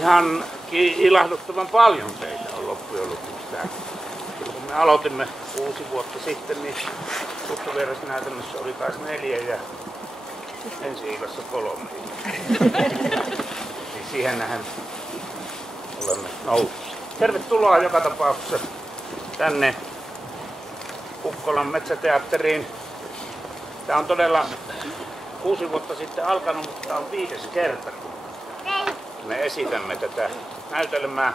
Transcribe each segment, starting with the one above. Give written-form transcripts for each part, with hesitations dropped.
ihan ilahduttavan paljon teitä on loppujen lopuksi täällä. Kun me aloitimme 6 vuotta sitten, niin Suttovierasnäytelmässä oli taas 4 ja ensi illassa 3. Niin siihen nähden olemme nousseet. Tervetuloa joka tapauksessa tänne Kukkolan metsäteatteriin. Tämä on todella 6 vuotta sitten alkanut, mutta tämä on 5. kerta, kun me esitämme tätä näytelmää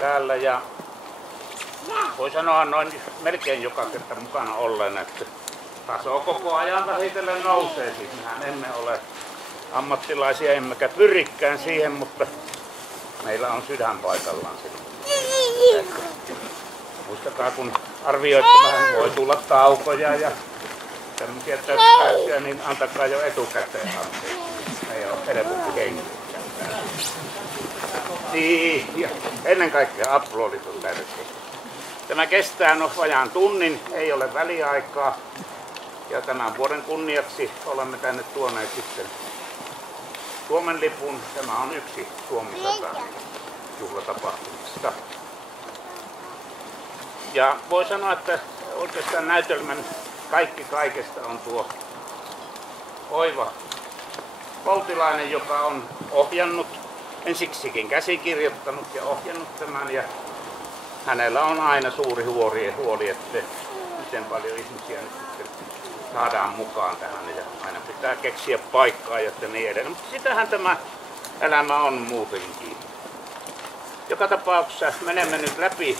täällä. Ja voi sanoa noin melkein joka kerta mukana ollen, että taso koko ajan vähitellen nousee. Siis mehän emme ole ammattilaisia, emmekä pyrikään siihen, mutta meillä on sydän paikallaan silloin. Muistakaa, kun arvioitte vähän, voi tulla taukoja ja tämmöisiä täyttäisiä, niin antakaa jo etukäteen anteeksi. Ei ole helposti hengiä. Niin, ja ennen kaikkea aplodit on tärkeää. Tämä kestää vajaan tunnin, ei ole väliaikaa. Ja tämän vuoden kunniaksi olemme tänne tuoneet sitten Suomen lipun. Tämä on yksi Suomi 100 juhlatapahtumista. Ja voi sanoa, että oikeastaan näytelmän kaikki kaikesta on tuo Oiva Poutilainen, joka on ohjannut, ensiksikin käsikirjoittanut ja ohjannut tämän. Ja hänellä on aina suuri huoli, että miten paljon ihmisiä nyt sitten saadaan mukaan tähän. Ja aina pitää keksiä paikkaa ja niin edelleen. Mutta sitähän tämä elämä on muutenkin. Joka tapauksessa menemme nyt läpi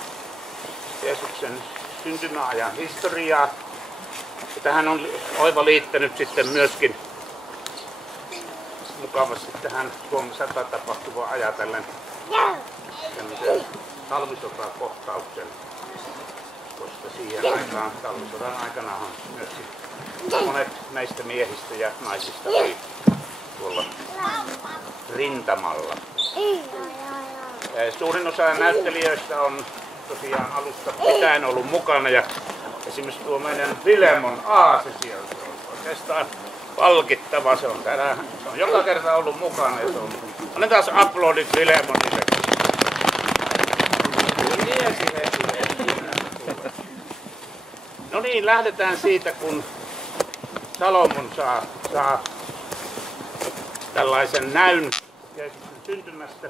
Jeesuksen syntymäajan historiaa. Ja tähän on Oiva liittänyt sitten myöskin mukavasti tähän Suomen 100 tapahtuvaa ajatellen tämmöisen talvisotakohtauksen, koska siihen aikaan, talvisodan aikanahan myöskin monet meistä miehistä ja naisista oli tuolla rintamalla. Suurin osa näyttelijöistä on tosiaan alusta pitäen ollut mukana ja esimerkiksi tuo meidän Filemon Aase siellä, se on oikeastaan palkittava, se on täällä, se on joka kerta ollut mukana ja se on, annetaan aplodit Filemonille. No niin, lähdetään siitä, kun Salomon saa tällaisen näyn Jeesuksen syntymästä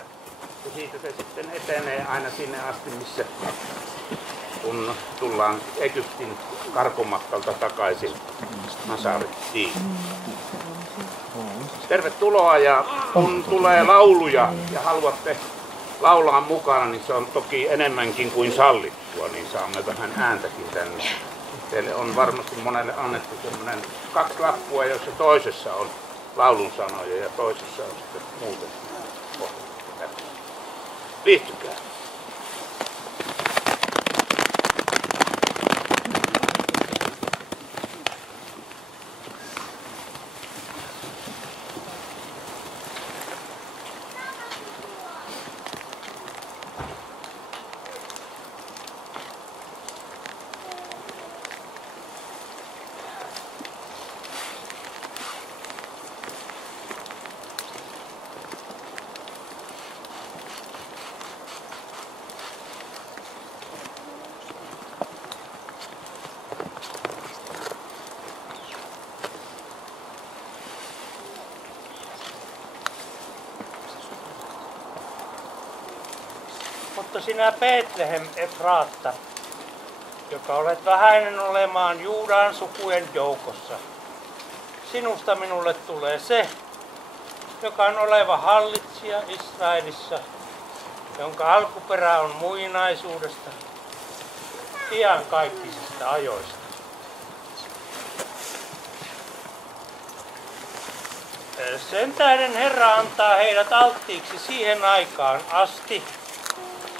ja siitä se sitten etenee aina sinne asti, missä kun tullaan Egyptin karkomatkalta takaisin Nasarettiin. Tervetuloa, ja kun tulee lauluja ja haluatte laulaa mukana, niin se on toki enemmänkin kuin sallittua, niin saamme vähän ääntäkin tänne. Teille on varmasti monelle annettu semmoinen 2 lappua, jossa toisessa on laulun sanoja ja toisessa on sitten muuten. Viihtykää. Mutta sinä Betlehem Efraatta, joka olet vähäinen olemaan Juudan sukujen joukossa, sinusta minulle tulee se, joka on oleva hallitsija Israelissa, jonka alkuperä on muinaisuudesta, iankaikkisista ajoista. Sen tähden Herra antaa heidät alttiiksi siihen aikaan asti,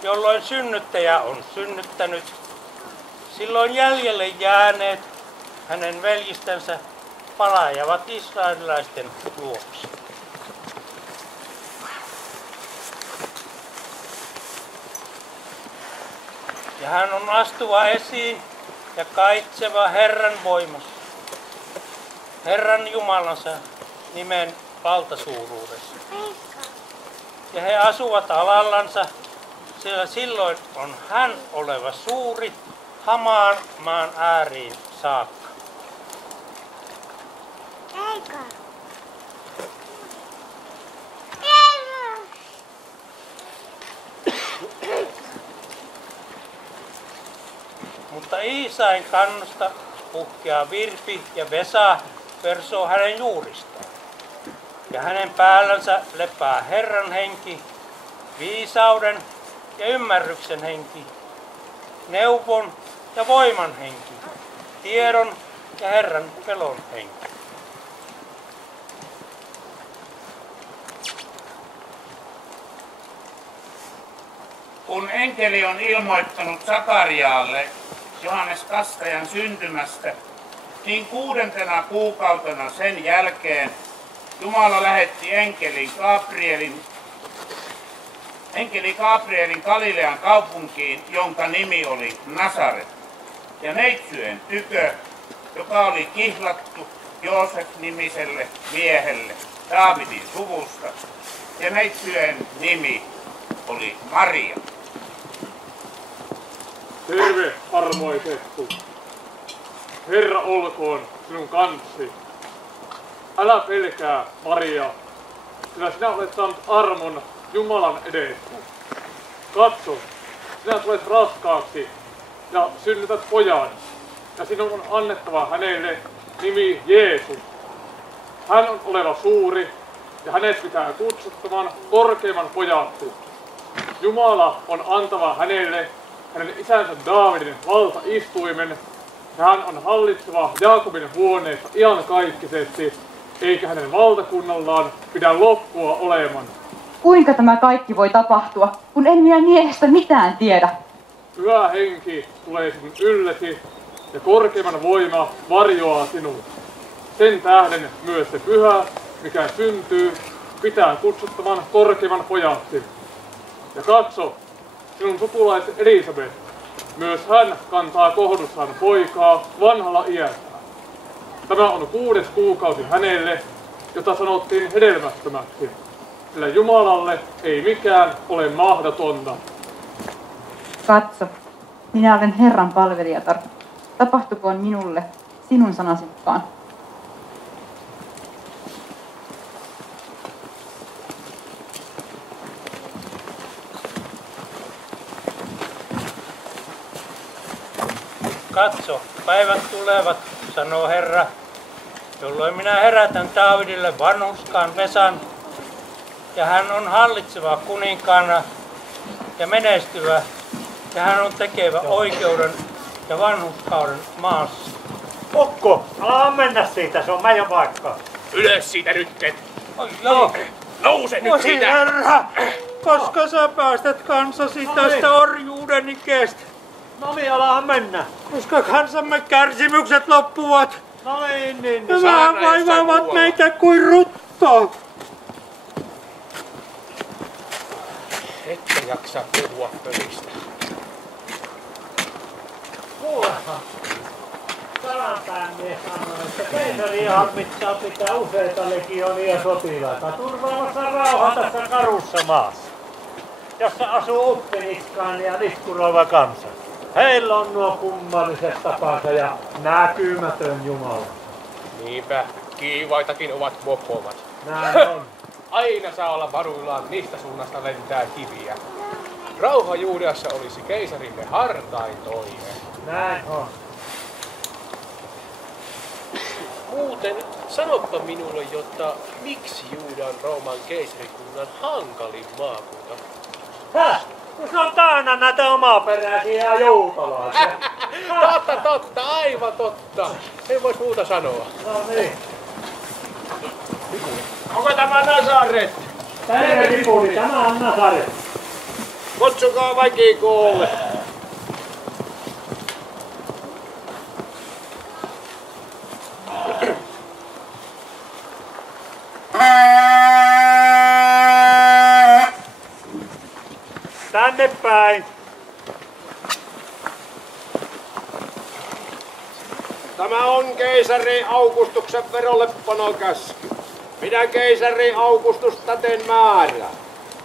jolloin synnyttäjä on synnyttänyt. Silloin jäljelle jääneet hänen veljistänsä palaajavat israelilaisten luokse. Ja hän on astuva esiin ja kaitseva Herran voimassa, Herran Jumalansa nimen valtasuuruudessa. ja he asuvat alallansa, sillä silloin on hän oleva suuri hamaan maan ääriin saakka. Eikö? Mutta Iisain kannosta puhkeaa Virpi ja Vesa versoo hänen juuristaan. Ja hänen päällänsä lepää Herran henki, viisauden ja ymmärryksen henki, neuvon ja voiman henki, tiedon ja Herran pelon henki. Kun enkeli on ilmoittanut Sakariaalle Johannes Kastajan syntymästä, niin 6. kuukautena sen jälkeen Jumala lähetti enkeli Gabrielin Galilean kaupunkiin, jonka nimi oli Nasaret, ja neitsyen tykö, joka oli kihlattu Joosef-nimiselle miehelle Daavidin suvusta, ja neitsyen nimi oli Maria. Terve, armoitettu. Herra olkoon sinun kanssasi. Älä pelkää, Maria, sillä sinä olet saanut armon Jumalan edessä. Katso, sinä tulet raskaaksi ja synnytät pojan, ja sinun on annettava hänelle nimi Jeesus. Hän on oleva suuri, ja hänet pitää kutsuttamaan korkeimman pojaksi. Jumala on antava hänelle hänen isänsä Daavidin valtaistuimen, ja hän on hallitseva Jaakobin huoneessa iankaikkisesti, eikä hänen valtakunnallaan pidä loppua oleman. Kuinka tämä kaikki voi tapahtua, kun en minä miehestä mitään tiedä? Pyhä henki tulee sinun yllesi, ja korkeimman voima varjoaa sinut. Sen tähden myös se pyhä, mikä syntyy, pitää kutsuttavan korkeimman pojaksi. Ja katso, sinun sukulaisi Elisabeth, myös hän kantaa kohdussaan poikaa vanhalla iällään. Tämä on 6. kuukausi hänelle, jota sanottiin hedelmättömäksi, sillä Jumalalle ei mikään ole mahdotonta. Katso, minä olen Herran palvelijatar. Tapahtukoon minulle sinun sanasi mukaan. Katso, päivät tulevat, sanoo Herra, jolloin minä herätän Daavidille vanhurskaan Vesan, ja hän on hallitseva kuninkaana ja menestyvä, ja hän on tekevä oikeuden ja vanhurskauden maassa. Ukko, ala mennä siitä, se on meidän paikka. Ylös siitä nyt! Oi joo, Nouse nyt siitä! Herra, koska sä päästät kansasi tästä orjuuden ikeestä? No niin, ala mennä. Koska kansamme kärsimykset loppuvat. No niin. Nämä vaivaavat meitä kuin rutto. Ette jaksa puhua pölistä. Kuulehan. Kalanpään mies sanoi, että keisari harmittaa pitää useita legionia sotilaita turvaamassa rauhaa tässä karussa maassa, jossa asuu uppinikkaan ja niskuroiva kansa. Heillä on nuo kummalliset tapansa ja näkymätön Jumala. Niinpä, kiivaitakin ovat mokomat. Näin on. Aina saa olla varuillaan, mistä suunnasta lentää kiviä. Rauha Juudeassa olisi keisarimme hartain toive. Näin on. Muuten, sanoppa minulle, jotta miksi Juuda on Rooman keisarikunnan hankalin maakunta? Häh? Se on täynnä näitä omaperäisiä juutalaisia. Totta, aivan totta. En vois muuta sanoa. No niin. Onko tämä Nasaret? Terve Ripuli, tämä on Nasaret. Kutsukaa väki koolle. Tänne päin. Tämä on keisari Augustuksen verollepanokäsky. Minä keisari Augustus täten määrää,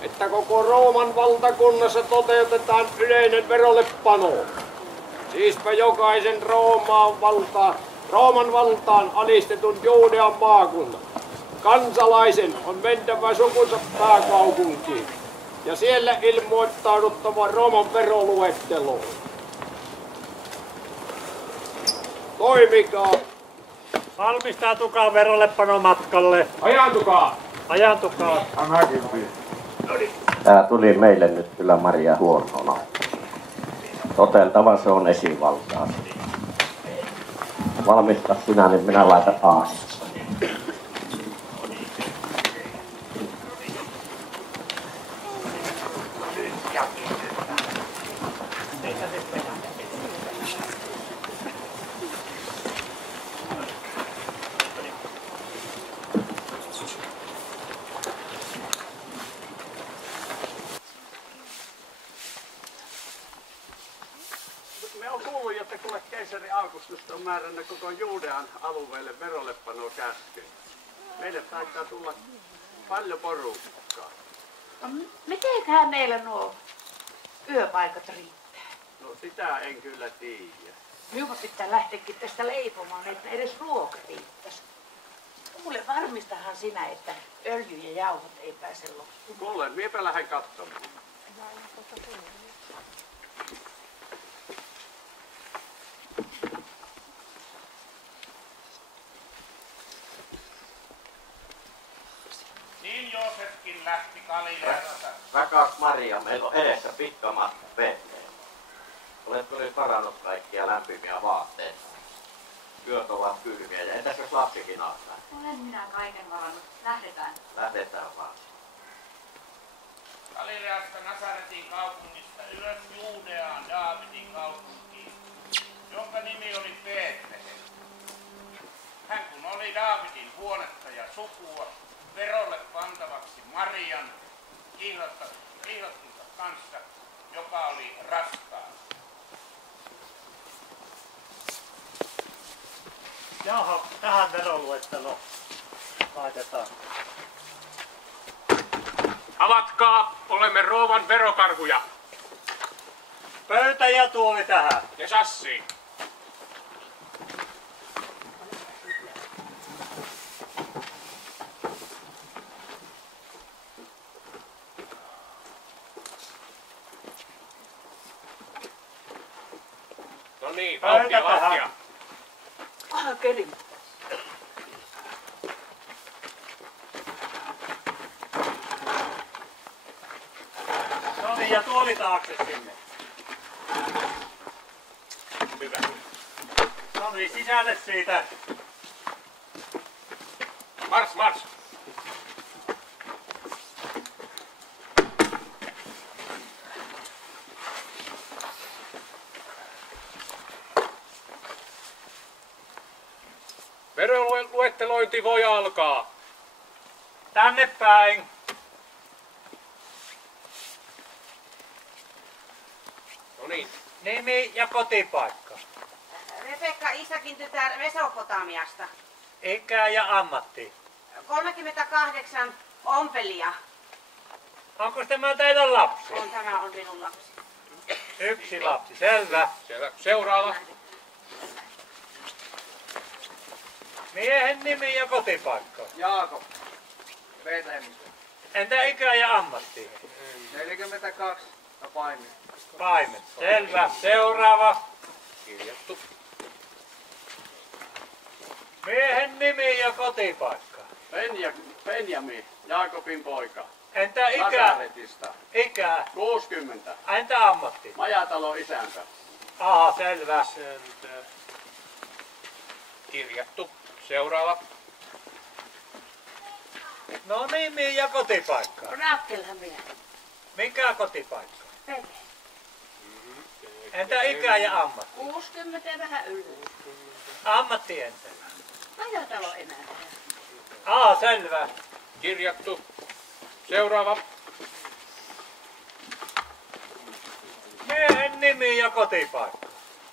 että koko Rooman valtakunnassa toteutetaan yleinen verollepano. Siispä jokaisen Rooman valtaan alistetun Juudean maakunnan kansalaisen on mentävä sukunsa pääkaupunkiin ja siellä ilmoittauduttava Rooman veroluetteloon. Toimikaa! Valmistautukaa verollepano matkalle. Ajantukaa! Ajantukaa. Tää tuli meille nyt kyllä Maria huonona. Toteltava se on esivaltaa. Valmista sinä, niin minä laitan aasista. Me on kuullut, että kuule keisari Augustus on määrännyt koko Juudean alueelle verollepanoa käsky. Meille taitaa tulla paljon porukkaa. No, mitenköhän meillä nuo yöpaikat riittää? No sitä en kyllä tiedä. Minun pitää lähteäkin tästä leipomaan, että edes ruoka riittäisi. Kuule, varmistahan sinä, että öljy ja jauhot ei pääse loppuun. Kuule, miepä lähden katsomaan. Niin Joosefkin lähti Galileasta. Rakas Maria, meillä on edessä pitkä matka Betlehem. Oletko nyt varannut kaikkia lämpimiä vaatteita? Yöt ovat kylmiä ja entäs jos lapsikin auttaa? Olen minä kaiken varannut. Lähdetään. Lähdetään vaan. Galileasta Nasaretin kaupungista ylös Juudeaan Daavidin kaupunkiin, jonka nimi oli Betlehem. Hän kun oli Daavidin huonetta ja sukua, verolle pantavaksi Marian kiihottunsa kanssa, joka oli raskaan. Jaha, tähän veroluetteloon laitetaan. Avatkaa, olemme Rooman verokarhuja. Pöytä ja tuoli tähän. Ja sassiin. No niin, Pöytä lattia. tähän. Keli. No niin, ja tuoli taakse sinne. Hyvä. No niin, sisälle siitä. Mars, mars. Veroluettelointi voi alkaa. Tänne päin. No niin. Nimi ja kotipaikka. Rebekka Isakin tytär Mesopotamiasta. Ikä ja ammatti. 38 ompelia. Onko tämä teidän lapsi? Tämä on minun lapsi. Yksi lapsi, selvä. Selvä. Seuraava. Miehen nimi ja kotipaikka. Jaakob, Betlehemistä. Entä ikä ja ammatti? 42 ja paimen. Paimen, selvä. Seuraava. Kirjattu. Miehen nimi ja kotipaikka. Benjamin, Jaakobin poika. Entä ikä? Nasaretista. Ikä. 60. Entä ammatti? Majatalo isäntä. Aha, selvä. Kirjattu. Seuraava. No nimi ja kotipaikka. Raakkelhamia. Mikä kotipaikka? Pele. Entä ikä ja ammatti? 60 ja vähän yllä. Ammatti entä? Majatalo emäntä. Aha, selvä. Kirjattu. Seuraava. Miehen nimi ja kotipaikka.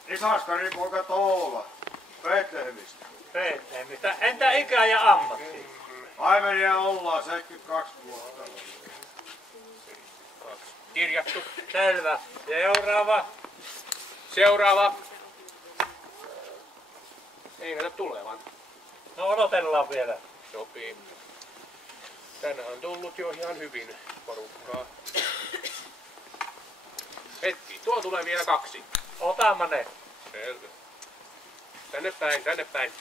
Isaskari poika Toula, Betlehemistä. Betlehemistä. Entä ikä ja ammatti? Paimenia ollaan 72 vuotta. Kirjattu. Selvä. Seuraava. Seuraava. Ei näytä tulevan. No odotellaan vielä. Sopii. Tänään on tullut jo ihan hyvin porukkaa. Hetki, tuo tulee vielä 2. Otamme ne. Selvä. Tänne päin, tänne päin.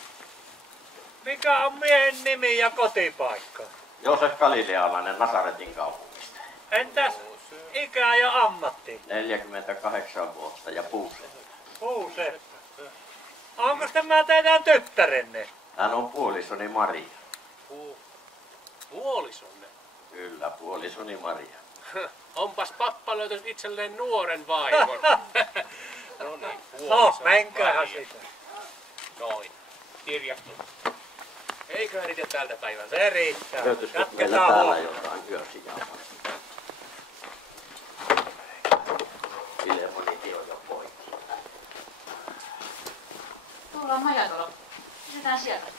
Mikä on miehen nimi ja kotipaikka? Joosef Galilealainen Nasaretin kaupungista. Entäs ikä ja ammatti? 48 vuotta ja puuseppä. Puuseppä. Onko tämä teidän tyttärenne? Hän on puolisoni Maria. Puolisonne? Kyllä, puolisoni Maria. Onpas pappa löytänyt itselleen nuoren vaimon. No niin, No, menköhän sitä. Noin, kirjattu. Eikö riitä tältä päivältä? Se riittää. Löytyisikö meillä Jatketaan täällä huomenna. jotain yösijaa? Filemoni on jo poikki. Tuolla on majatalo. Pysytään sieltä.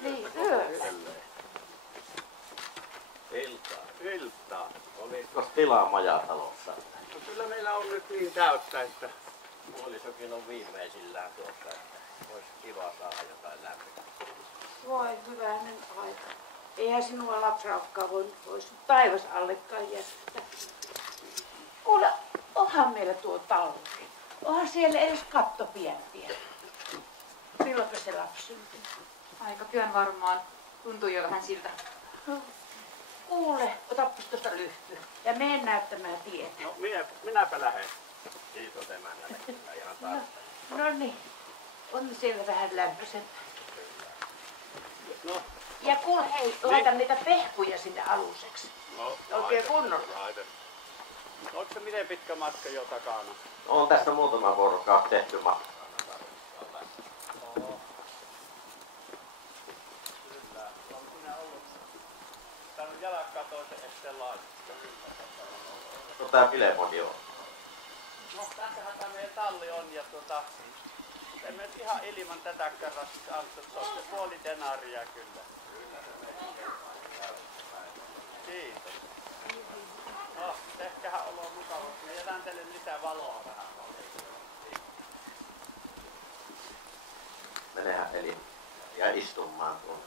Niin, yöllä. Iltaa. Olisiko tilaa majatalossa? No kyllä meillä on nyt niin täyttä, että Puolisokin on viimeisillään tuossa, että olisi kiva saada jotain lämpimää. Voi hyvänen aika. Eihän sinua lapsraukkaa voisi päiväs allekaan jättää. Kuule, onhan meillä tuo talvi. Onhan siellä edes katto pienpiä. Milloinko se lapsi syntyy? Aika pian varmaan. Tuntuu jo vähän siltä. Kuule, otappas tuosta lyhty ja mene näyttämään tietä. no minäpä lähden. Kiitos emännälle, kyllä ihan taas. No niin, on siellä vähän lämpöisempää. No, Ja kuule, hei, laita niitä pehkuja sinne aluseksi. no Oikein kunnolla. onko se miten pitkä matka jo takana? On tästä muutama vuorokausi tehty matka. Kyllä, on sinä ollut. Saanut jalat katoisen esteen laittaa. No tää Filemoni on. No tässähän tämä meidän talli on ja emme nyt ihan ilman tätä kerrasta antaa, se on se puoli denaria kyllä. Kiitos. No, tehkähän olo mukavaksi. Me jätän teille lisää valoa vähän. Menehän eli ja istumaan tuonne.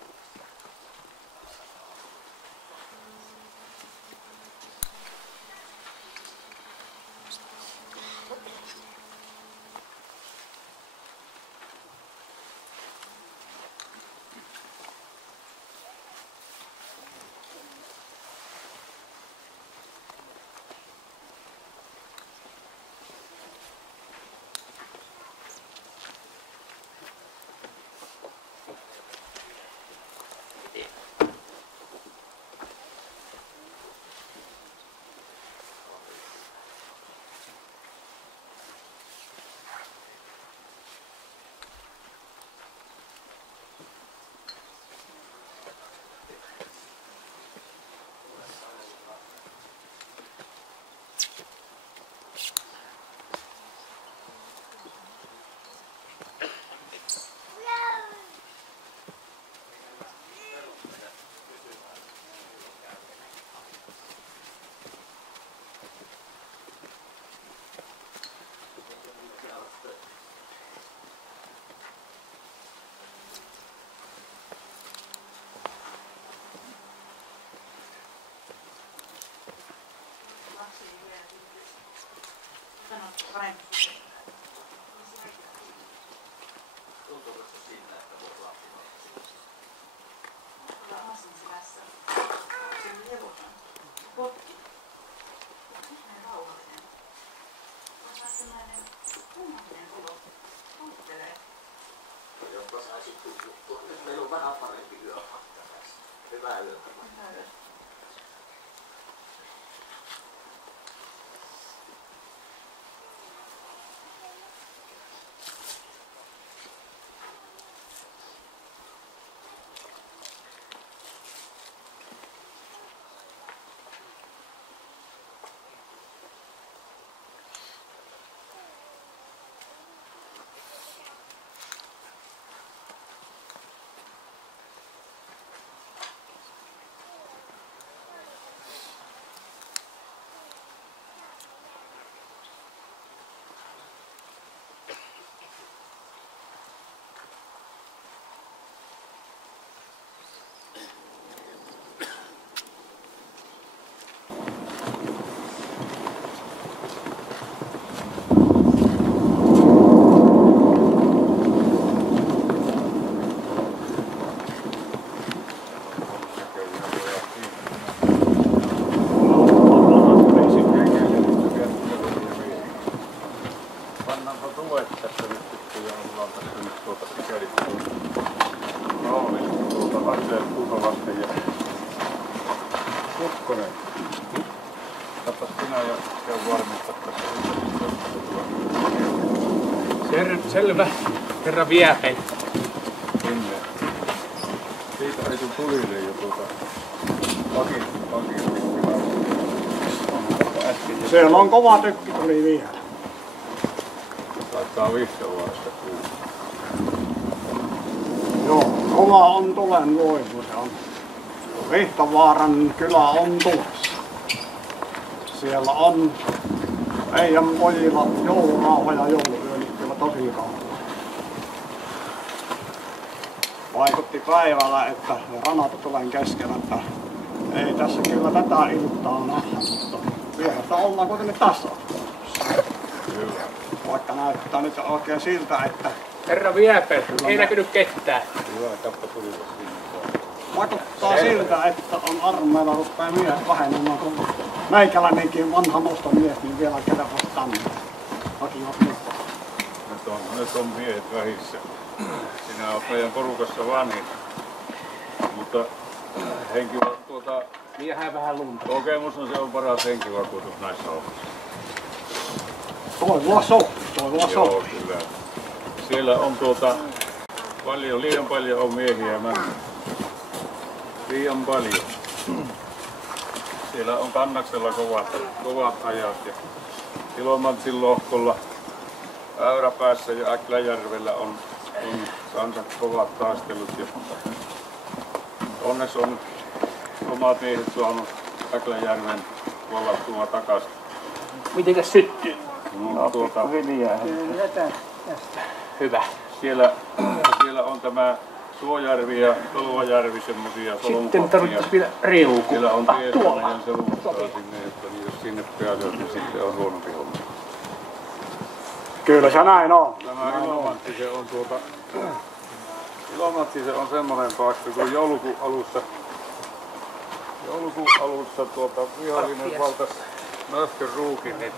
Tuntuuko se siltä, että voi lapsi olla? Tuolla Asin selässä. Se on hevosen. Potti. Ihan rauhallinen. On sellainen kummallinen olo. Kuuntelee. Joppa saisi tuttua. Nyt meillä on vähän parempi yömatka tässä. Hyvää yötä. Hyvää yötä. on tässä nyt sikäli Rauli Aseen Kuusolasten ja Kukkonen. Katso sinä ja käy varmistaa tässä ympäristössä. Selvä, herra Viepel. Sinne. Siitä ei sun tulille jo pakin äsken. Siellä on kova tykki tuli vielä. Saattaa vihtovaista kuulla. Joo, kova on tulen voimu. Se on Vihtovaaran kylä on tulossa. Siellä on meidän pojilla joulurauha ja jouluyöli kyllä tosi kauan. Vaikutti päivällä, että ranat tulen keskellä, että ei tässä kyllä tätä iltaa nähdä, mutta viehestä ollaan kuitenkin tässä. Vaikka näyttää nyt oikein siltä, että... Herra Viepel, ei näkynyt ketään. Hyvä kappa tuli sinne. Vaikuttaa siltä, että on armeilla rupeaa miehet vähenemään, kun meikäläinenkin vanha nostomies, niin vielä keräpäs tänne. Hakivat mukaan. Nyt on miehet vähissä. Sinä olet meidän porukassa vanhin. Mutta Miehään vähän lunta. kokemus on se on paras henkivakuutus näissä hommissa. Toivoa sopii. Joo, kyllä. Siellä on liian paljon on miehiä mennä. Liian paljon. Siellä on Kannaksella kovat ajat ja Ilomantsin lohkolla, Äyräpäässä ja Äkläjärvellä on kanssa kovat taistelut. Ja onneksi on omat miehet saanut Äkläjärven vallattua takaisin. Mitenkäs syttyy? No, Hyvä. Siellä on tämä Suojärvi ja Tolvajärvi semmosia Sitten tarvitsisi vielä riuku. Siellä on Tiesanen ja se luuttaa sinne, että jos sinne pääsee, niin sitten on huonompi homma. Kyllä se näin on. Tämä Ilomantsi se on semmoinen paikka, kun joulukuun alussa vihollinen valtas Möhkön ruukin, niin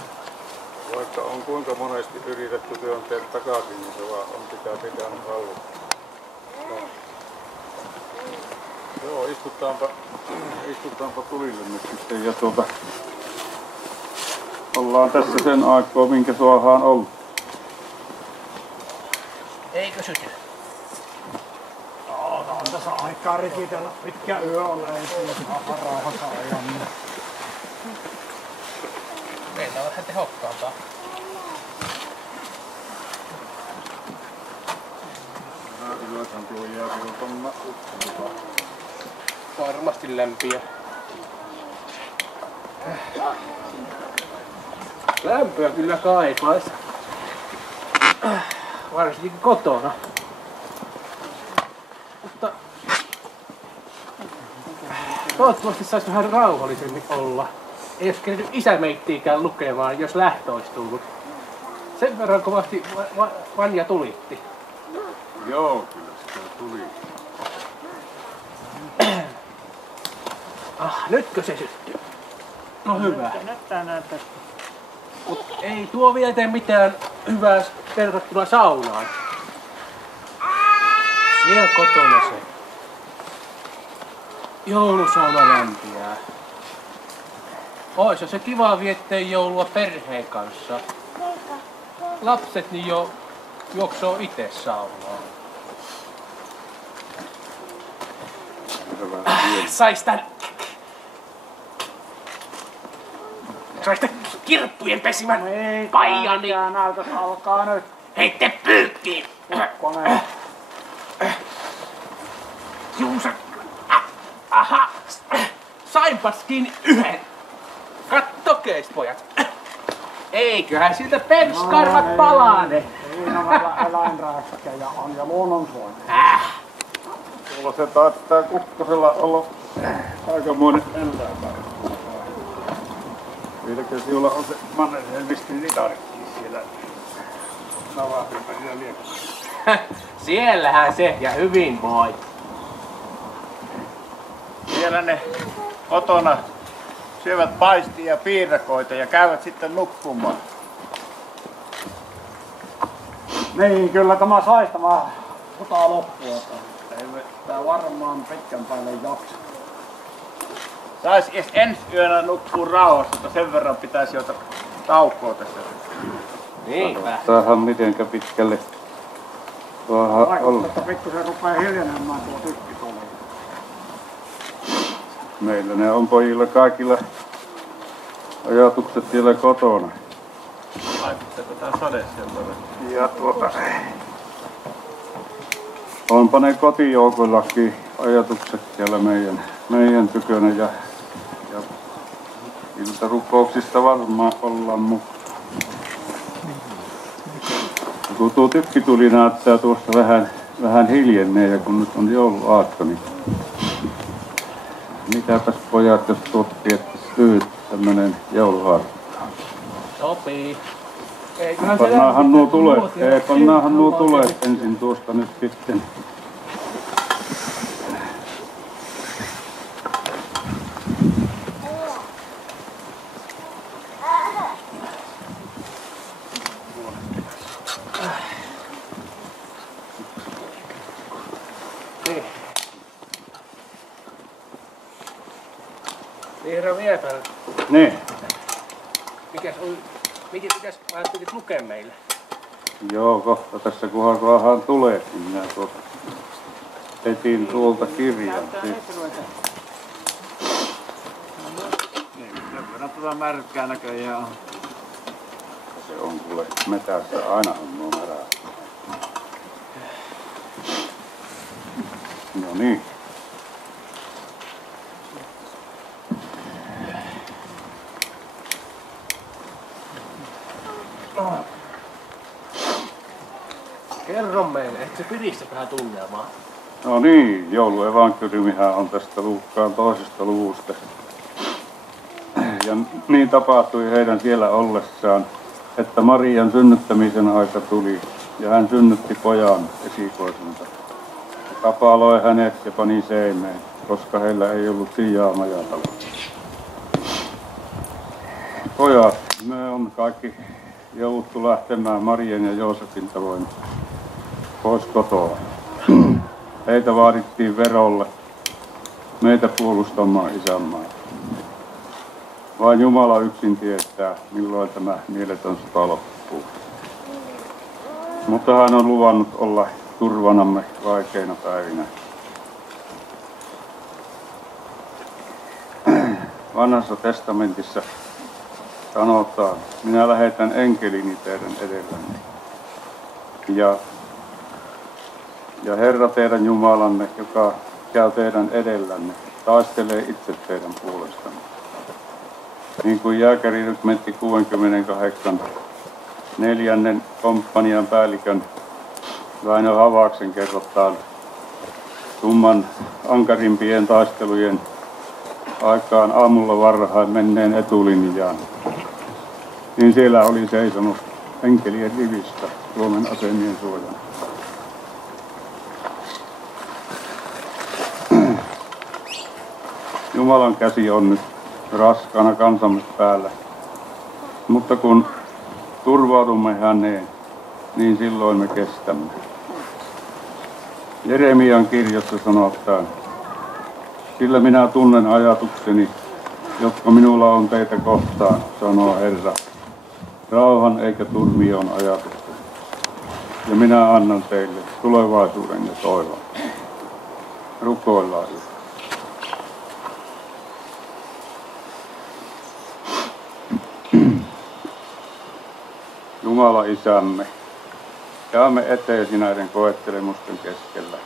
vaikka on kuinka monesti yritetty työntää takaisin, niin se vaan on sitä pitänyt halua. No. Joo, istutaanpa tulille nyt sitten ja ollaan tässä sen aikaa, minkä suohaan ollut. Eikö syty? On tässä aikaa rikitellä. Pitkä yö on, ei saa rauhassa ajan. Meillä on vähän tehokkaampaa. Varmasti lämpiä. Lämpöä kyllä kaipaisi. Varsinkin kotona. Mutta toivottavasti saisi vähän rauhallisemmin olla. Ei olisi kerennyt isä meittiikään lukemaan, jos lähtö olisi tullut. Sen verran kovasti Vanja tulitti. Joo, kyllä sitä tuli. Nytkö se syttyy? No hyvä. Näyttää. Mut ei tuo vielä tee mitään hyvää verrattuna saunaan. Siellä kotona se. Joulusauna lämpiää. Ois se kiva viettää joulua perheen kanssa. Lapset niin jo juoksoo itse saunaan. Sais tän kirppujen pesimän paijani. Näytös alkaa nyt. Heitte pyykkiin. Kone. Juusa. Aha. Sainpas kiinni yhden. Kattokeis pojat. Eiköhän siltä perskarvat palane. Siinä vähän eläinrääkkejä on ja luonnonsuojelu. Tuolla se taitaa Kukkosella olla aikamoinen eläinpäivä. Vieläkö sinulla on se Mannerheimistrin litarikki siellä navahympärisellä liekossa? Siellähän se ja hyvin voi. Siellä ne kotona syövät paistia ja piirakoita ja käyvät sitten nukkumaan. Niin, kyllä tämä saisi tämä sota loppua. Ei tää varmaan pitkän päälle jaksa. Sais ensi yönä nukkuu rauhassa, mutta sen verran pitäisi ottaa taukoa tässä. Niinpä. Tämähän mitenkä pitkälle vaan olla. Että pikkusen rupee hiljenemään tuo tykkituli. Meillä ne on pojilla kaikilla ajatukset siellä kotona. Vaikuttaako tää sade sellainen? Ja onpa ne kotijoukoillakin ajatukset siellä meidän tykönä ja iltarukouksista varmaan ollaan mukana. Kun tuo tykkituli näyttää tuosta vähän hiljenee ja kun nyt on jouluaatto, niin mitäpäs pojat, jos tuotte tiettäisiin lyhyt tämmönen jouluaatto. Sopii. Pannaanhan nuo tulet ensin tuosta nyt sitten. Herra Viepälä. Niin. Mitäs ajattelit lukea meille? Joo, kohta tässä kunhan tulee, niin minä etin tuolta kirjan. Niin, sen verran tuota märkää näköjään on. Se on kuule metässä, aina on nuo märää. No niin. Kerro meille, et se piristä vähän tunnelmaa. No niin, jouluevankeliumihan on tästä Luukkaan 2. luvusta. Ja niin tapahtui heidän siellä ollessaan, että Marian synnyttämisen aika tuli ja hän synnytti pojan esikoisensa. Kapaloi hänet ja pani seinään, koska heillä ei ollut sijaa majataloa. Pojat, me on kaikki jouduttu lähtemään Marien ja Joosefin tavoin pois kotoa. Heitä vaadittiin verolle, meitä puolustamaan isänmaata. Vain Jumala yksin tietää, milloin tämä mieletön sota loppuu. Mutta hän on luvannut olla turvanamme vaikeina päivinä. Vanhassa testamentissa sanotaan, minä lähetän enkelini teidän edellänne. Ja Herra teidän Jumalanne, joka käy teidän edellänne, taistelee itse teidän puolestanne. Niin kuin jääkärirykmentti 68 4. komppanian päällikön Väinö Havaksen kerrotaan tumman ankarimpien taistelujen aikaan aamulla varhain menneen etulinjaan. Niin siellä oli seisonut enkelien rivistä Suomen asemien suojana. Jumalan käsi on nyt raskaana kansamme päällä, mutta kun turvaudumme häneen, niin silloin me kestämme. Jeremian kirjassa sanotaan, sillä minä tunnen ajatukseni, jotka minulla on teitä kohtaan, sanoo Herra. Rauhan eikä turmion ajatukset. Ja minä annan teille tulevaisuuden ja toivon. Rukoillaan. Jumala Isämme, jaamme eteesi näiden koettelemusten keskellä.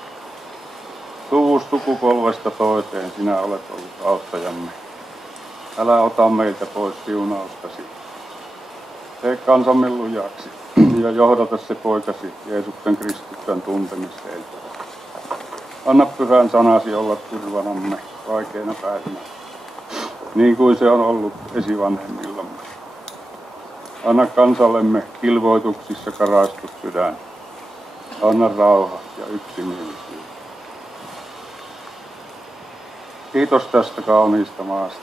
Sukupolvesta toiseen sinä olet ollut auttajamme. Älä ota meiltä pois siunaustasi. Tee kansamme lujaksi ja johdata se poikasi Jeesuksen Kristuksen tuntemiseen. Anna pyhän sanasi olla turvanamme vaikeina päivinä, niin kuin se on ollut esivanhemmillamme. Anna kansallemme kilvoituksissa karaistu sydän. Anna rauha ja yksimielisyys. Kiitos tästä kauniista maasta.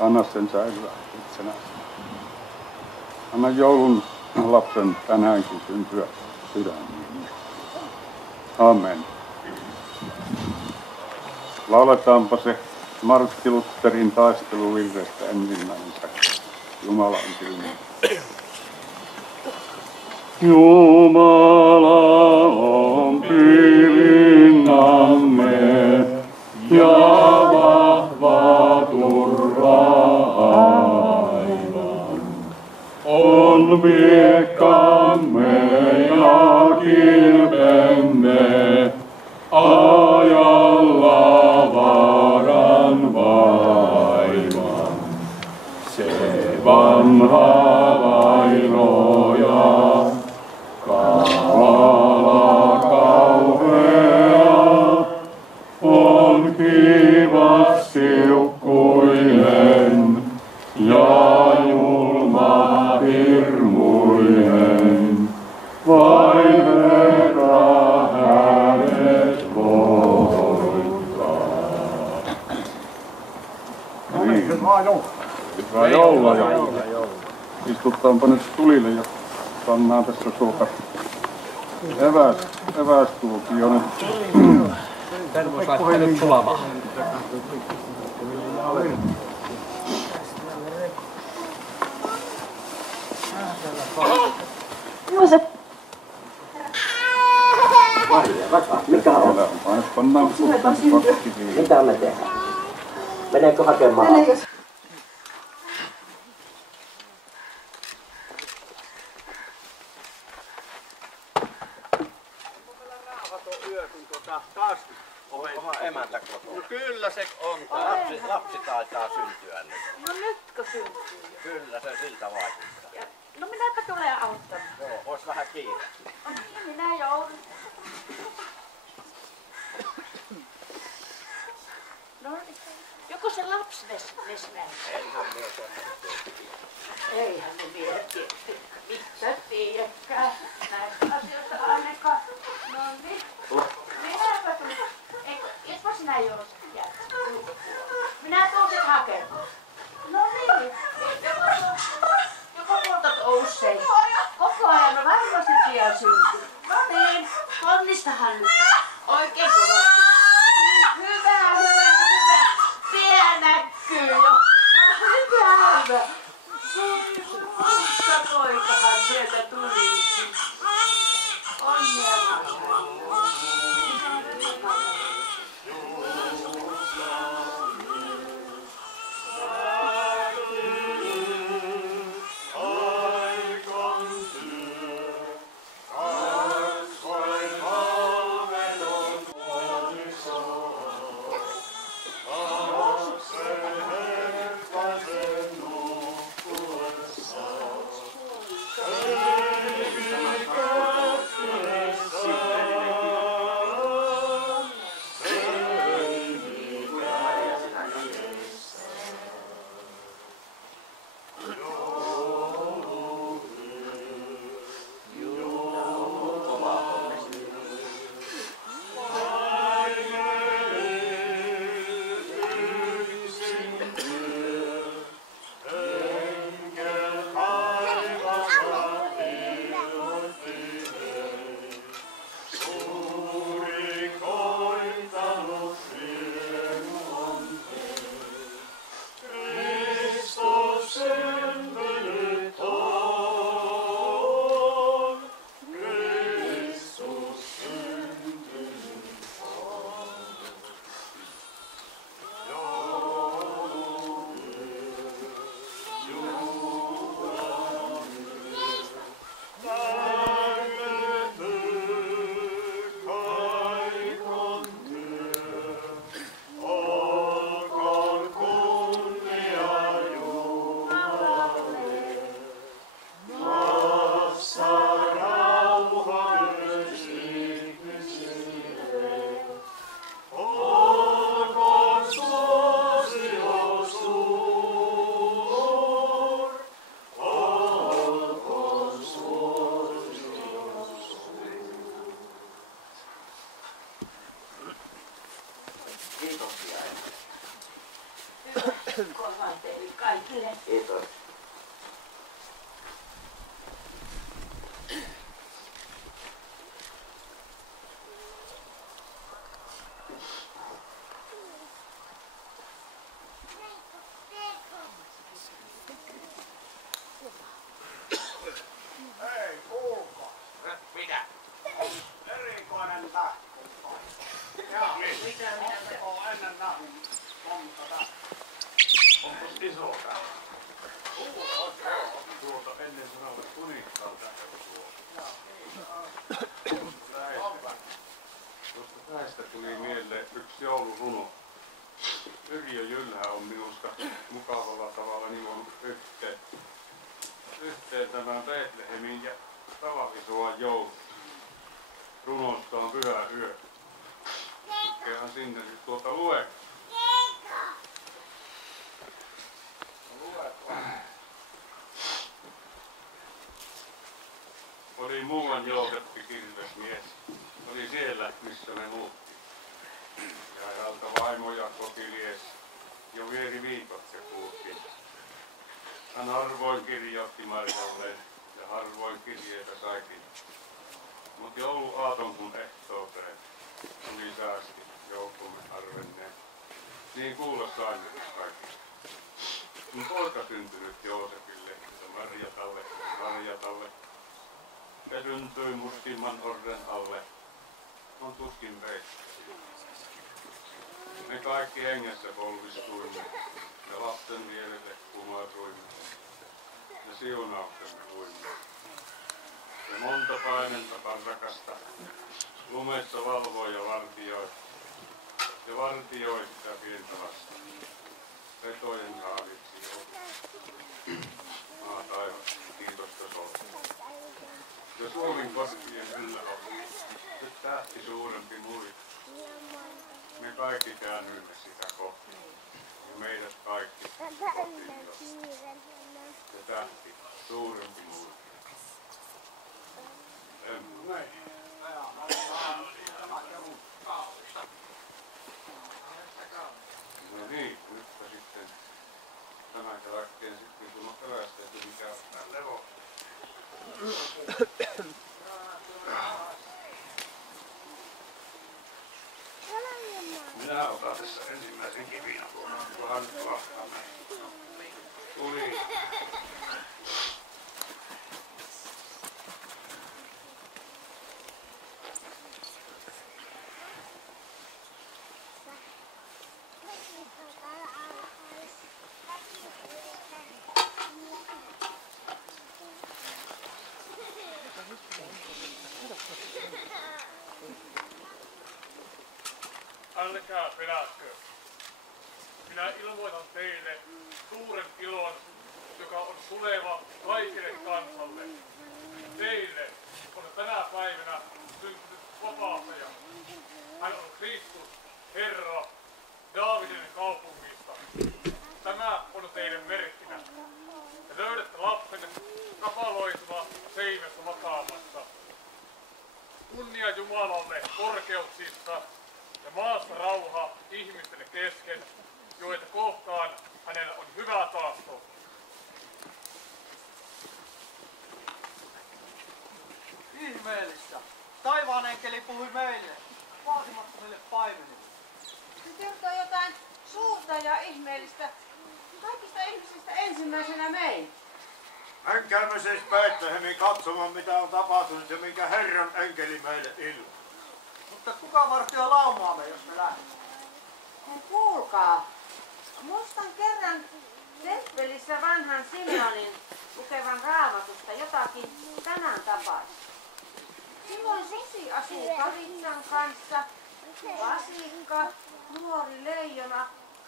Anna sen säilyä itsenäisenä. Anna joulun lapsen tänäänkin syntyä sydämiin. Amen. Lauletaanpa se Martti Lutherin taisteluvirrestä ensimmäinen säkki. Jumala on silmiin. Jumala on piirinnamme ja vahva turva aivan. On miekkamme ja kilpemme ajalla vaaran vaivan. Se vanha vaino ja kavala kauhea on kivas siukkuinen ja julma hirmuinen. Vain Herra hänet voittaa. Niin. Hyvää joulua. Hyvää joulua. Istutaanpa nyt tulille ja pannaan tässä evästuokio nyt. Tän vois laittaa nyt sulamaan. Juosep. Mikä on? Pannaan Mitä me tehdään? Meneekö hakemaan? Oma emäntä kotona. No kyllä se on. Lapsi taitaa syntyä nyt. No nytkö syntyy? Kyllä se siltä vaikuttaa. No minäpä tulen auttamaan. Joo, ois vähän kiire. Minä joudun. No joko se lapsi vesnää? Eihän ne vielä mitään tiedäkään näistä asioista ainakaan. No niin. Minäpä tulin. Etpä sinä joudut jättää. Minä tuun sen hakemaan. No niin. Joko poltat usein? Koko ajan on varmasti pian syntyy. No niin. Ponnistahan nyt. Oikein kovasti. Hyvä. Pää näkyy jo. Hyvä. Mutta poikahan sieltä tulikin. Onnea. Kiitos. erikoinen lähtökumppaa. Jaa, mitä minä oon ennen nähnyt monta tästä. Onko iso tää? Tuota ennen sanoivat kunikkaalta tuosta tästä tuli mieleen yksi jouluruno. Yrjö Jylhä on minusta mukavalla tavalla nivonut yhteen tämän Betlehemin ja Talvisuan joulun. Runosta on Pyhä yö. Lukeehan sinne nyt tuota lue. Oli muuan Jooseppi kirvesmies. Oli siellä, missä me muuttiin. Ja häneltä vaimo ja kotimies jo vieri viikot se kuultiin. Hän harvoin kirjoitti Marjalleen ja harvoin kirjeitä saikin. Mut jouluaaton kun ehtooteen tuli säästi joukkomme arvenneen. Niin kuulla saimme kaikista. Mun poika syntynyt Joosepille ja Marjatalle. Se syntyi mustimman orren alle. On tuskin veistä. Me kaikki hengessä polvistuimme ja lapsen mielelle kumarruimme ja siunauksemme luimme. Ja monta paimentapan rakasta lumessa valvoi ja vartioi sitä pientä lasta. Petojen haavitsi joulu. Maa taivas, kiitosta solle. Ja Suomen korkien yllä oli nyt tähti suurempi muita. Me kaikki käännyimme sitä kohti. Ja meidät kaikki kohti. Ja tähti suurempi muita. Näin. No niin, nytpä sitten tämän jälkeen sitten kun on evästetty, mikä on tää levo. Minä otan tässä ensimmäisen kivinä kunhan nyt lahtaa näin. Tuli. Älkää pelätkö. Minä ilmoitan teille suuren ilon, joka on tuleva kaikille kansalle. Teille on tänä päivänä syntynyt vapahtaja. Hän on Kristus, Herra, Daavidin kaupungista. Tämä on teille merkkinä. Te löydätte lapsen kapaloituna seinässä makaamassa. Kunnia Jumalalle korkeuksissa ja maassa rauha ihmisten kesken, joita kohtaan hänellä on hyvä tahto. Ihmeellistä. Taivaan enkeli puhui meille, vaatimattomille paimenille. Se kertoo jotain suurta ja ihmeellistä. Kaikista ihmisistä ensimmäisenä meitä. Menkäämme siis Betlehemin katsomaan, mitä on tapahtunut ja minkä Herran enkeli meille ilmoitti. Mutta kuka vartioi laumaamme, jos me lähdemme? Kuulkaa, muistan kerran temppelissä vanhan Simeonin lukevan Raamatusta jotakin tämän tapaista. Silloin susi asuu kavitsan kanssa, vasikka, nuori leijona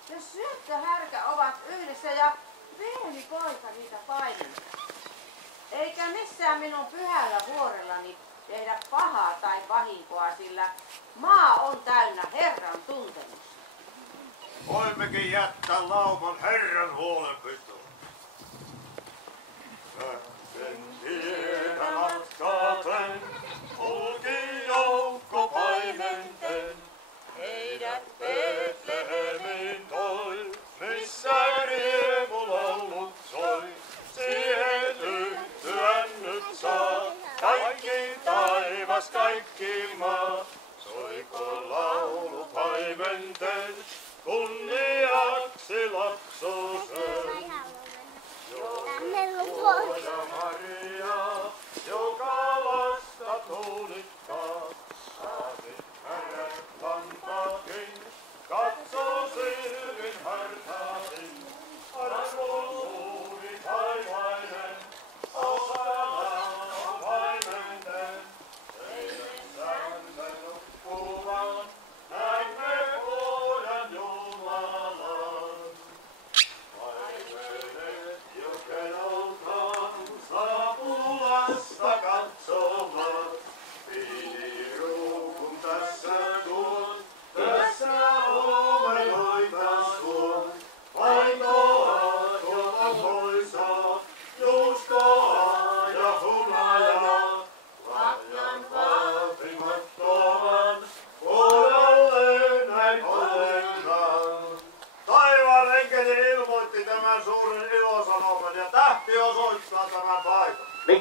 ja syöttöhärkä ovat yhdessä ja pieni poika niitä paimentaa. Eikä missään minun pyhällä vuorellani tehdä pahaa tai vahinkoa, sillä maa on täynnä Herran tuntemusta. Voimmekin jättää lauman Herran huolenpitoon. Sähkön tietä matkaten, kulki joukko paimenten. Heidät Betlehemiin toi, missä riemulaulut soi. Siihen yhtyä nyt saa, kaikki taivas, kaikki maa. Soiko laulu paimenten, kunniaksi lapsusen. Jouluja Maria, joka lasta tuulikkaa.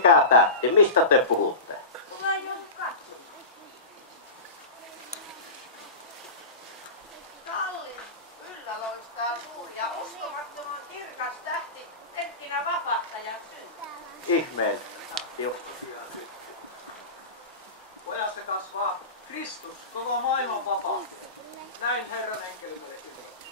Mikä tähti? Mistä te puhutte? Tulee jos katsomaan. Tallin yllä loistaa suuri ja uskomattoman kirkas tähti merkkinä vapahtajan synty. Ihmeellistä. Pojassa kasvaa Kristus, koko maailman vapahtaja. Näin Herran enkeli meille ilmoitti.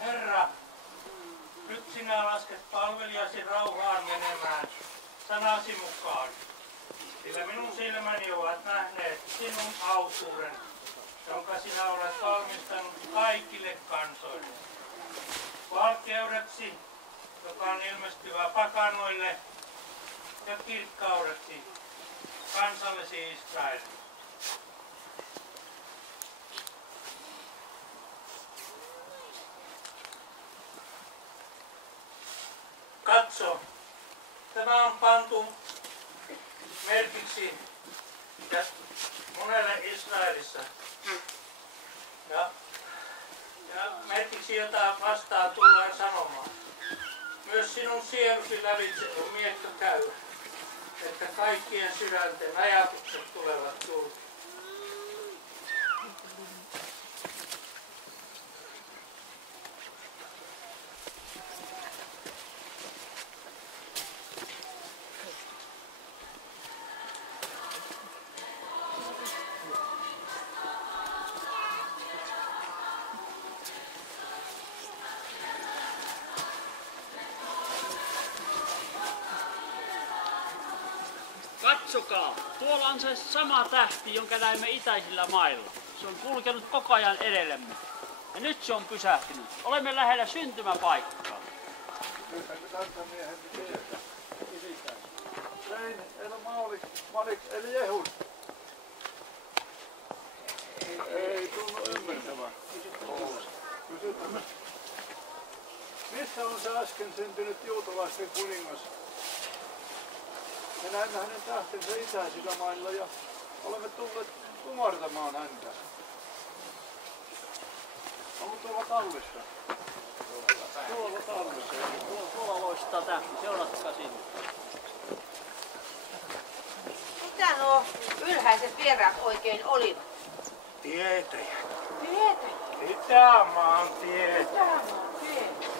Herra, nyt sinä lasket palvelijasi rauhaan menemään sanasi mukaan, sillä minun silmäni ovat nähneet sinun autuuden, jonka sinä olet valmistanut kaikille kansoille. Valkeudeksi, joka on ilmestyvä pakanoille, ja kirkkaudeksi kansallesi Israel. Katso, tämä on pantu merkiksi monelle Israelissa. Ja merkiksi jota vastaan tullaan sanomaan. Myös sinun sielusi lävitse on miekka käy, että kaikkien sydänten ajatukset tulevat julki. Katsokaa, tuolla on se sama tähti, jonka näimme itäisillä mailla. Se on kulkenut koko ajan edellemme. Ja nyt se on pysähtynyt. Olemme lähellä syntymäpaikkaa. Malik eli Jehud. Ei tunnu ymmärtävän. Kysytämme. Missä on se äsken syntynyt juutalaisten kuningas? Me näemme hänen tähtensä itäisillä mailla ja olemme tulleet kumartamaan häntä. Onko tuolla tallissa? Tuolla tallissa. Tuolla loistaa tähti. Seuratkaa sinne. Mitä nuo ylhäiset vieraat oikein olivat? Tietäjät. Tietäjät? Itämaan tietäjät. Itämaan tietäjät.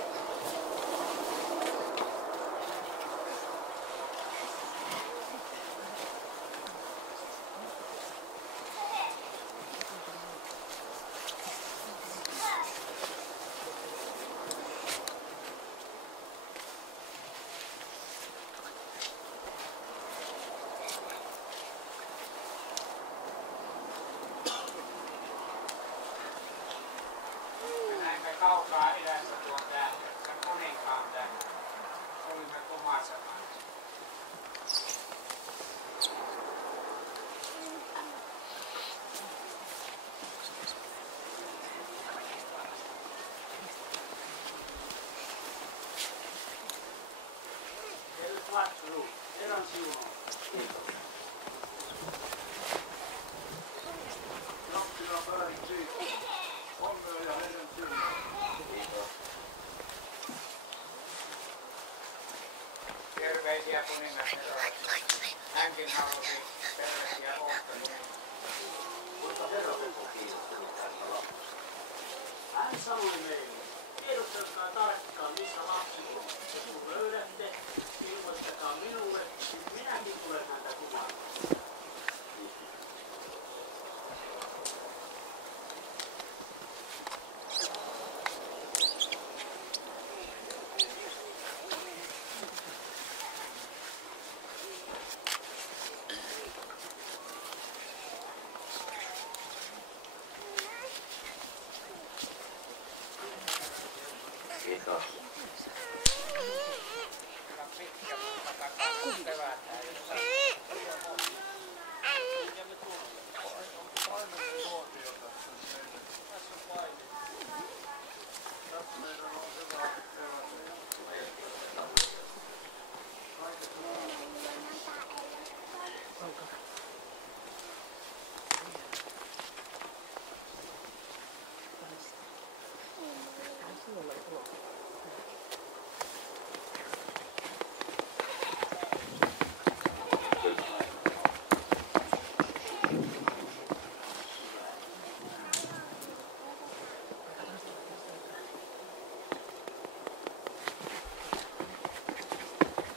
Kaukaa idässä Lapsruus, erän siunaa. Nappila päähin siitä. Onnea ja heidän siunaa. Terveisiä kuningasherroille. Hänkin halusi terveisiä Oottelille. Kuinka herra on kiinnostunut tästä lapsesta? Hän sanoi meille, tiedostelkaa tarkkaan missä lapsi on. Ja kun löydätte, ilmoittakaa minulle, niin minäkin tulen häntä kuvaamaan. Kiitos.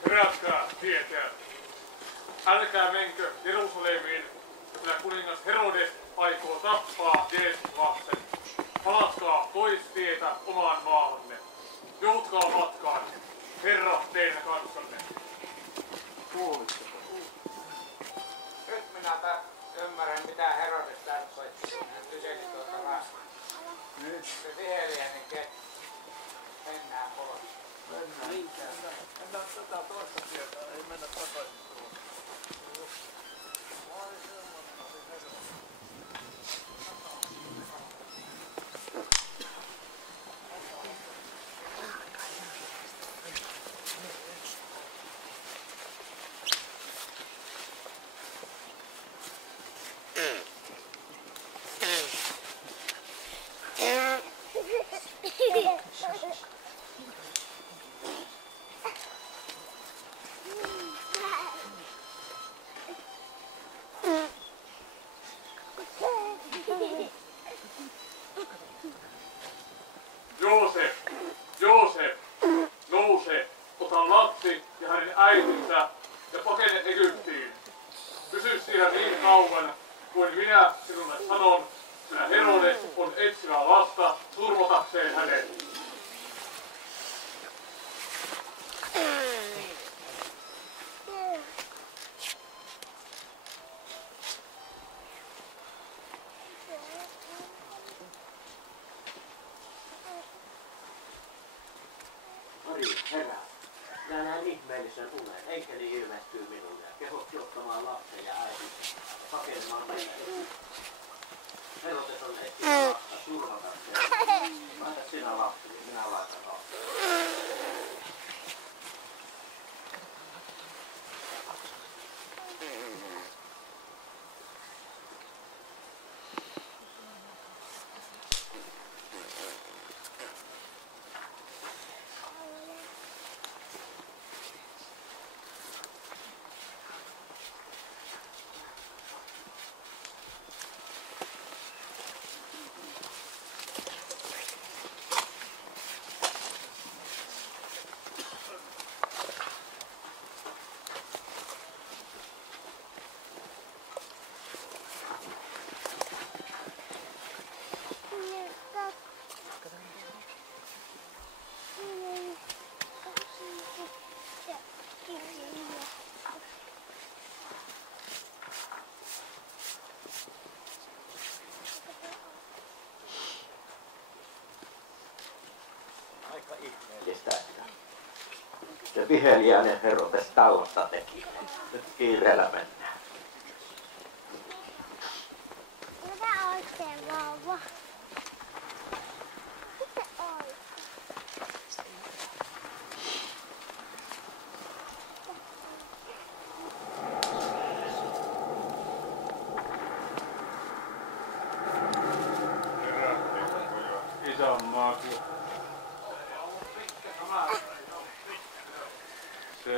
Herätkää, tietää. Älkää menkö Jerusalemiin, sillä kuningas Herodes aikoo tappaa Jeesuksen lapsen. Palatkaa pois tietä omaan maahanne. Joutkaa matkaan. Herra teidän kanssanne. Nyt minä ymmärrän mitä Herodes tarkoitti, kun hän kyseli tuota lasta. Se viheliäinen kettu. Mennään pois. Mennään tätä toista tietä, ei mennä takaisin tuohon. Joosef, nouse, ota lapsi ja hänen äitinsä ja pakene Egyptiin. Pysy siellä niin kauan, kuin minä sinulle sanon, sillä Herodes on etsivä lasta surmotakseen hänet. Mari, herää. Minä näen ihmeellisen unen. Enkeli ilmestyy minulle ja kehotti ottamaan lapsen ja äidin pakenemaan meitä esiin. Herodes on etsivä lasta surmatakseen. Laita sinä lapsi, niin minä laitan lapsi. Aika ihmeellistä, että se viheliäinen Herodes tällaista teki. Nyt kiireellä mennään. Mitä oikein vauva? Mitä oikein?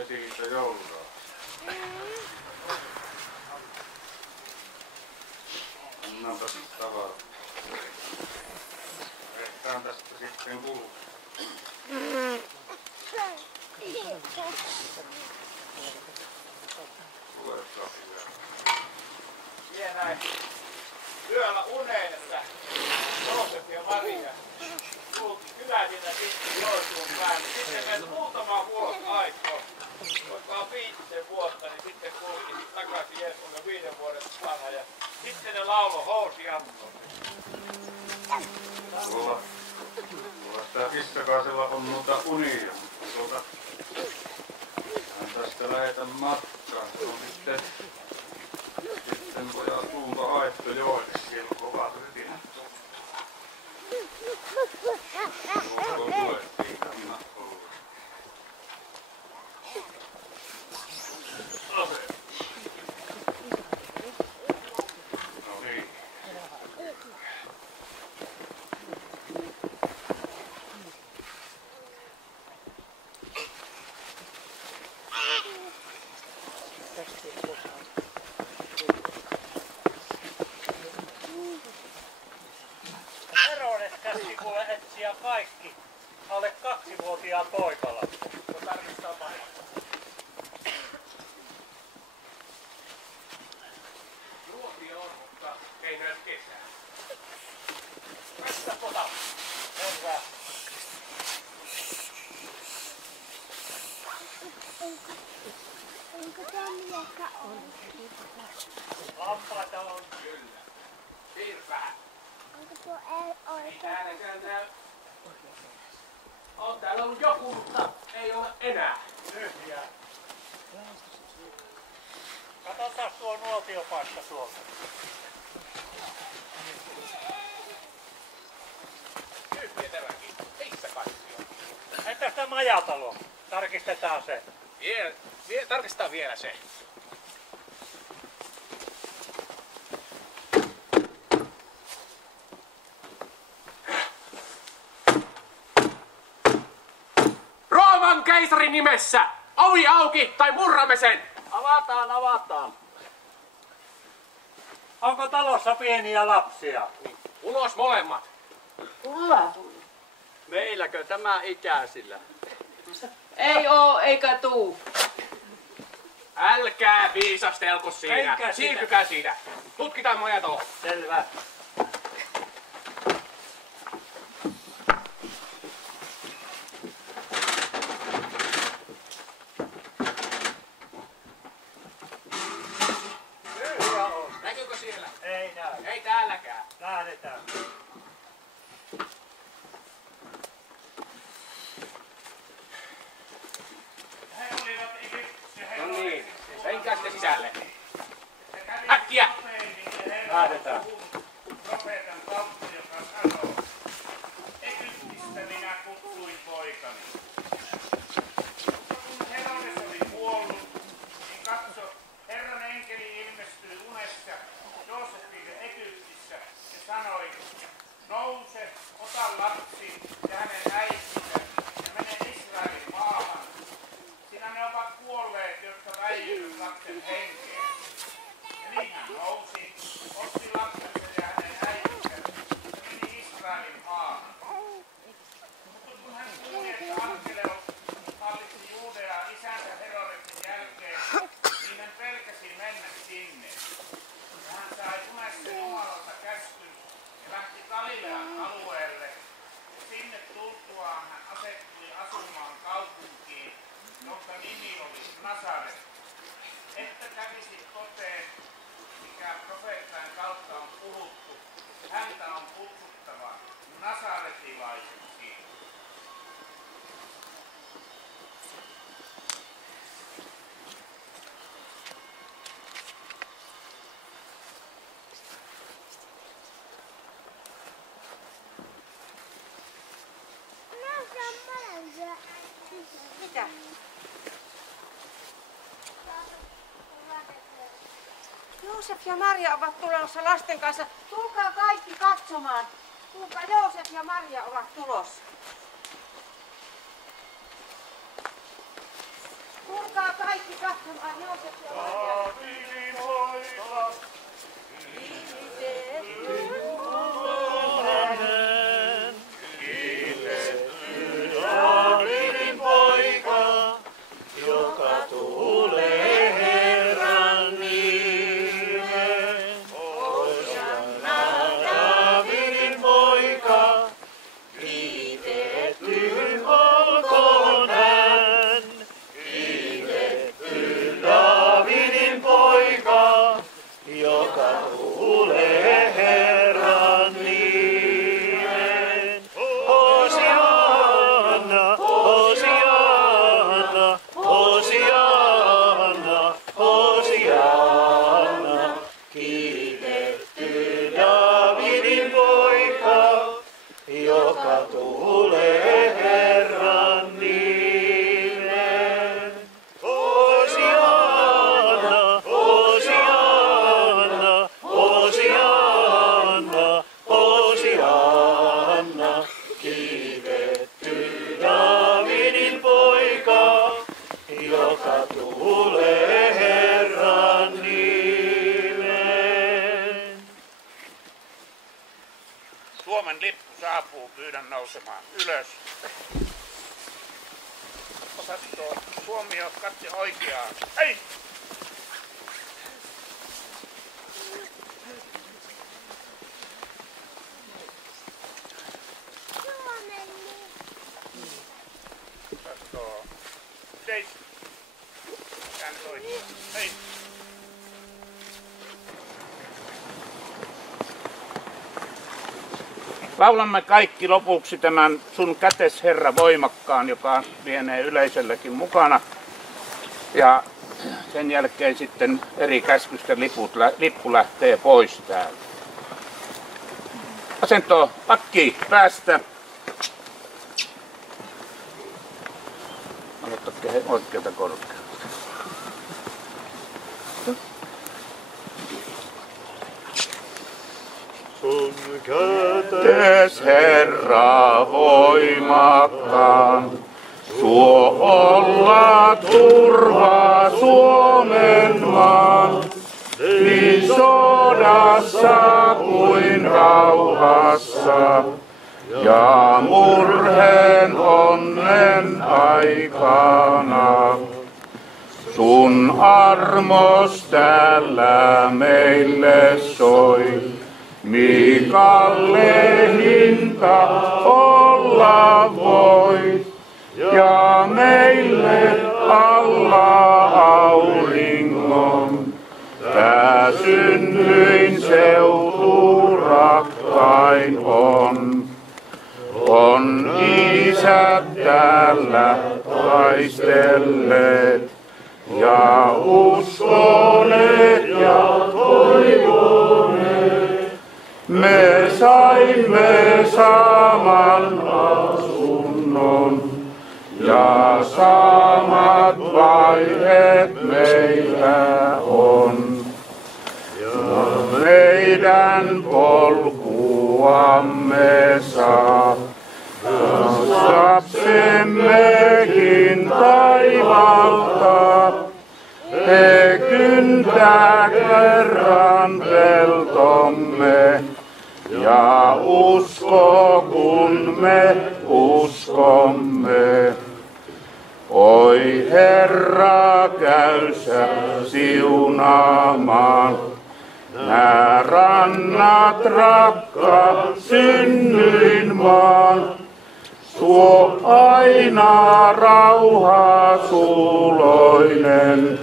tulee siitä joulua. Annanpas tavaa. Vettaan tästä sitten kulut. Vie näin yöllä uneen, että Joosef ja Maria kulki kylätinä sitten Joensuun päälle. Sitten meni muutama vuosi aikaa, vaikka 5 vuotta, niin sitten kulki takaisin Jeesuksen 5 vuoden vanha. Ja sitten ne lauloi Hoosiannon. Tuolla sitä Kissakaisella on muuta unia, mutta tästä lähetän matkaan. Se on sitten pojat suunta Aittojoelle, siellä on kovat rytinät. Tuolla tulettiin tänne ollut. No niin. Herodes käski kuule etsiä kaikki alle 2-vuotiaan poikalapset. Se tarvitsee paikkaa. Ruokia on, mutta ei näy kesää. Päästä pota. Hyvä. Onko tuo miekka on? Lampaita on. Kyllä. Virpää. Onko tuo ei ole? Ei täälläkään näy. On täällä ollut joku, mutta ei ole enää. Tyhjää. Katsotaan tuo nuotiopaikka tuolta. Tyhjä tämäkin. Missä kaikki on? Entäs tämä majatalo? Tarkistetaan se. Tarkistetaan vielä se. Rooman keisarin nimessä! Ovi auki tai murramme sen! Avataan, avataan. Onko talossa pieniä lapsia? Ulos molemmat! Kulla tuli. Meilläkö tämä ikäisillä? Ei oo eikä tuu. Älkää viisastelko siinä! Menkää Siirtykää siitä! Tutkitaan majatalo! Selvä. Näkyykö siellä? Ei näy. Ei täälläkään. Lähdetään. He olivat Egyptissä. No niin, menkää sitten sisälle. Äkkiä! Lähdetään. Profeetan kautta, joka sanoo, Egyptistä minä kutsuin poikani. Mutta kun Herodes oli kuollut, niin katso, Herran enkeli ilmestyi unessa Joosefille Egyptissä ja sanoi, nouse, ota lapsi ja hänen äitinsä ja mene Israelin maahan, sillä ne ovat kuolleet, jotka väijyvät lapsen henkeä. Ja niin hän nousi, otti lapsensa ja hänen äitinsä ja meni Israelin maahan. Mutta kun hän kuuli, että Arkeleus hallitsi Juudeaa isänsä Herodeksen jälkeen, niin hän pelkäsi mennä sinne. Ja hän sai unessa Jumalalta käskyn ja lähti Galilean alueelle. Ja sinne tultuaan hän asettui asumaan kaupunkiin, jonka nimi oli Nasaret. Että kävisi toteen, mikä profeettajen kautta on puhuttu, häntä on kutsuttava nasaretilaiseksi. Mitä? Joosef ja Maria ovat tulossa lasten kanssa. Tulkaa kaikki katsomaan. Tulkaa, Joosef ja Maria ovat tulossa. Tulkaa. Tulkaa kaikki katsomaan Joosef ja Maria. Daavidin poika, joka tulee Herran nimeen. Hosianna, Daavidin poika, kiitetty olkoon hän. Kiitetty Daavidin poika, joka tulee Herran nimeen. Hosianna, Hosianna, Hosianna, Hosianna. Kiitetty Daavidin poika, joka tulee Herran nimeen. Hosianna, Hosianna, Hosianna, Hosianna. Kiitetty Daavidin poika, joka tulee Herran nimeen. Suomen lippu saapuu, pyydän nousemaan ylös. Osasto Suomi on katse oikeaan. Ei! Osasto Dei. Käännös oikeaan. Ei! Laulamme kaikki lopuksi tämän Sun kätes Herra voimakkaan, joka lienee yleisöllekin mukana. Ja sen jälkeen sitten eri käskysten lippu lähtee pois täältä. Asento Lakki päästä. Aloittakaa oikealta korkealta. Sun kätes Kätes Herra voimakkaan, suo olla turva Suomen maan, niin sodassa kuin rauhassa, ja murheen onnen aikana. Sun armos täällä meille soi, Mikalle hinta olla voi, ja meille alla auringon. Tää synnyin seutu rakkain on. On isät täällä taistelleet, ja uskoneet ja toivoneet. Me saimme saman asunnon, ja samat vaiheet meillä on. Ja meidän polkuamme saa, lapsemmekin taivalta. He kyntää kerran peltomme, ja usko kun me uskomme. Oi Herra, käy sä siunaamaan nää rannat rakka synnyinmaan. Tuo aina rauha suloinen,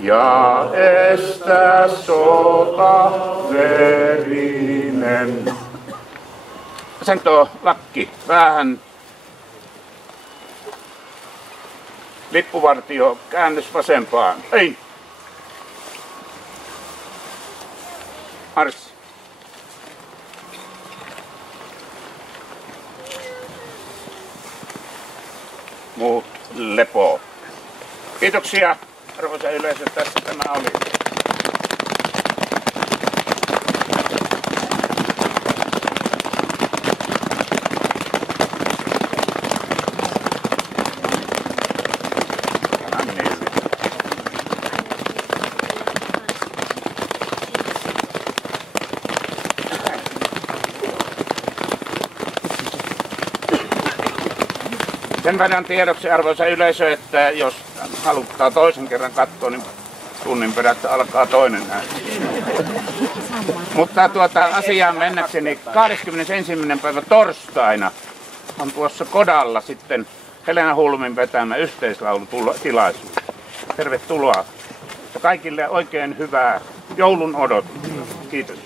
ja estä sota verinen. Asento Lakki, vähän lippuvartio, käännös vasempaan. Ei! Marssi. Muut lepo. Kiitoksia, arvoisa yleisö, tässä tämä oli. Niin. Sen verran tiedoksi, arvoisa yleisö, että jos haluttaa toisen kerran katsoa, niin tunnin perästä alkaa toinen äänestys. Mutta asiaan mennäkseni 21. päivä torstaina on tuossa Kodalla sitten Helena Hulmin vetämä yhteislaulutilaisuus. Tervetuloa. Ja kaikille oikein hyvää joulun odotusta. Kiitos.